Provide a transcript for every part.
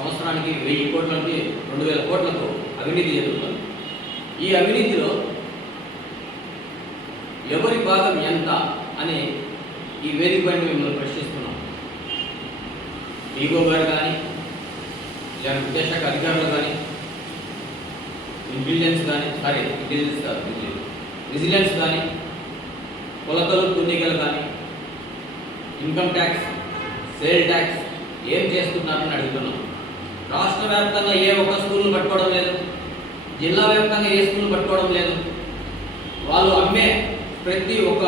సంవత్సరానికి 1000 కోట్ల నుంచి 2000 కోట్లకు అవినీతి జరుగుతుంది. ఈ అవినీతిలో ఎవరి భాగం ఎంత అని ఈ వేదిక పైన మిమ్మల్ని ప్రశ్నిస్తున్నాం. ఈగో గారు కానీ, లేదా విదేశాఖ అధికారులు కానీ, విజిలెన్స్ కానీ, కొలతలు తున్నికలు కానీ, ఇన్కమ్ ట్యాక్స్, సేల్ ట్యాక్స్ ఏం చేస్తున్నారని అడుగుతున్నాం. రాష్ట్ర వ్యాప్తంగా ఏ ఒక్క స్కూల్ను పట్టుకోవడం లేదు, జిల్లా వ్యాప్తంగా ఏ స్కూల్ పట్టుకోవడం లేదు. వాళ్ళు అమ్మే ప్రతి ఒక్క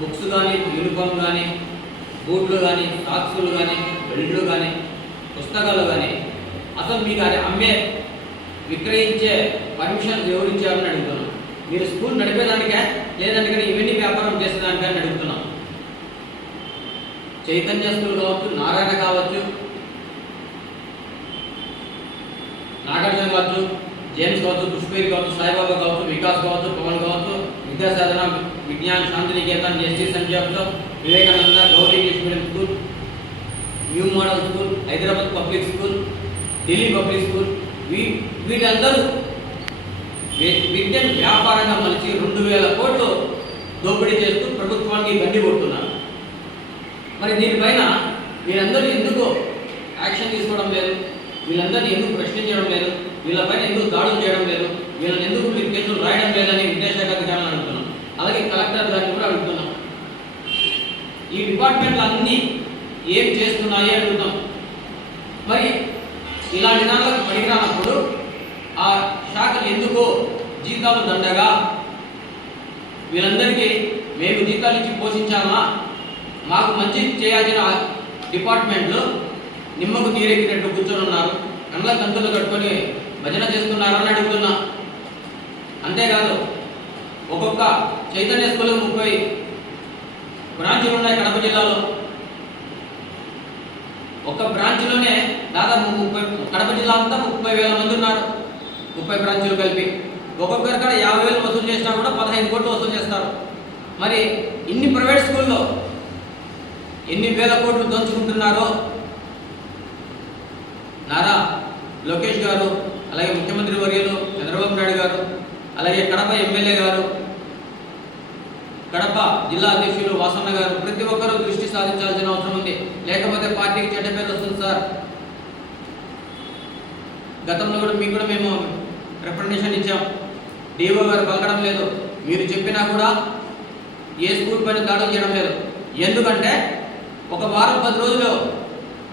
బుక్స్ కానీ, యూనిఫామ్ కానీ, బూట్లు కానీ, సాక్సులు కానీ, బెల్ట్లు కానీ, పుస్తకాలు కానీ అసలు మీకు అది అమ్మే విక్రయించే పర్మిషన్ ఎవరిచ్చారని అడుగుతున్నాం. మీరు స్కూల్ నడిపేదానికే లేదంటే కానీ ఇవన్నీ వ్యాపారం చేసేదానికే అని అడుగుతున్నాం. చైతన్య స్కూల్ కావచ్చు, నారాయణ కావచ్చు, నాగార్జున కావచ్చు, జేమ్స్ కావచ్చు, పుష్పేరి కావచ్చు, సాయిబాబా కావచ్చు, వికాస్ కావచ్చు, పవన్ కావచ్చు, విద్యాసాధన, విజ్ఞాన్, శాంతినికేతన్, ఎస్టీ సంజాబ్తో, Vivekananda, Gauri English medium school, new model school, Hyderabad public school, Delhi public school, వీళ్ళందరూ విద్యను వ్యాపారంగా మలిచి 2000 కోట్లు దోపిడీ చేస్తూ ప్రభుత్వానికి గండి కొడుతున్నారు. మరి దీనిపైన వీళ్ళందరూ ఎందుకు యాక్షన్ తీసుకోవడం లేదు? వీళ్ళందరినీ ఎందుకు ప్రశ్నించడం లేదు? వీళ్ళపైన ఎందుకు దాడులు చేయడం లేదు? వీళ్ళని ఎందుకు మీరు కేసులు రాయడం లేదని విద్యాశాఖ అధికారులను అడుగుతున్నాం. అలాగే కలెక్టర్ గారిని కూడా అడుగుతున్నాం. ఈ డిపార్ట్మెంట్లు అన్నీ ఏం చేస్తున్నాయి అడుగుతాం. మరి ఇలాంటి దానిలకు పనికిరానప్పుడు ఆ శాఖలు ఎందుకు జీతాలు దండగా? వీళ్ళందరికీ మేము జీతాలు ఇచ్చి పోషించామా? మాకు మంచి చేయాల్సిన డిపార్ట్మెంట్లు నిమ్మకు నీరెక్కినట్టు కూర్చొని ఉన్నారు. కళ్ళ గంతులు కట్టుకొని భజన చేస్తున్నారని అడుగుతున్నా. అంతేకాదు, ఒక్కొక్క చైతన్య స్కూల్ 30 బ్రాంచులు ఉన్నాయి కడప జిల్లాలో. ఒక బ్రాంచ్లోనే దాదాపు 30, కడప జిల్లా అంతా 30,000 మంది ఉన్నారు. 30 బ్రాంచులు కలిపి ఒక్కొక్కరి కాడ 50,000 వసూలు చేసినా కూడా 15 కోట్లు వసూలు చేస్తారు. మరి ఇన్ని ప్రైవేట్ స్కూల్లో ఎన్ని వేల కోట్లు దోచుకుంటున్నారో నారా లోకేష్ గారు, అలాగే ముఖ్యమంత్రి వర్యులు చంద్రబాబు నాయుడు గారు, అలాగే కడప ఎమ్మెల్యే గారు, కడప జిల్లా అధ్యక్షులు వాసన్న గారు ప్రతి ఒక్కరూ దృష్టి సాధించాల్సిన అవసరం ఉంది. లేకపోతే పార్టీకి చెడ్డ పేరు వస్తుంది సార్. గతంలో కూడా మీకు కూడా మేము రిప్రజెంటేషన్ ఇచ్చాం. డిఓ గారు పలకడం లేదు. మీరు చెప్పినా కూడా ఏ స్కూల్ పైన దాడులు చేయడం లేదు. ఎందుకంటే ఒక వారం 10 రోజులు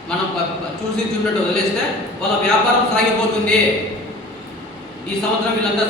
మనం చూసి చూసినట్టు వదిలేస్తే వాళ్ళ వ్యాపారం సాగిపోతుంది. ఈ సంవత్సరం వీళ్ళందరూ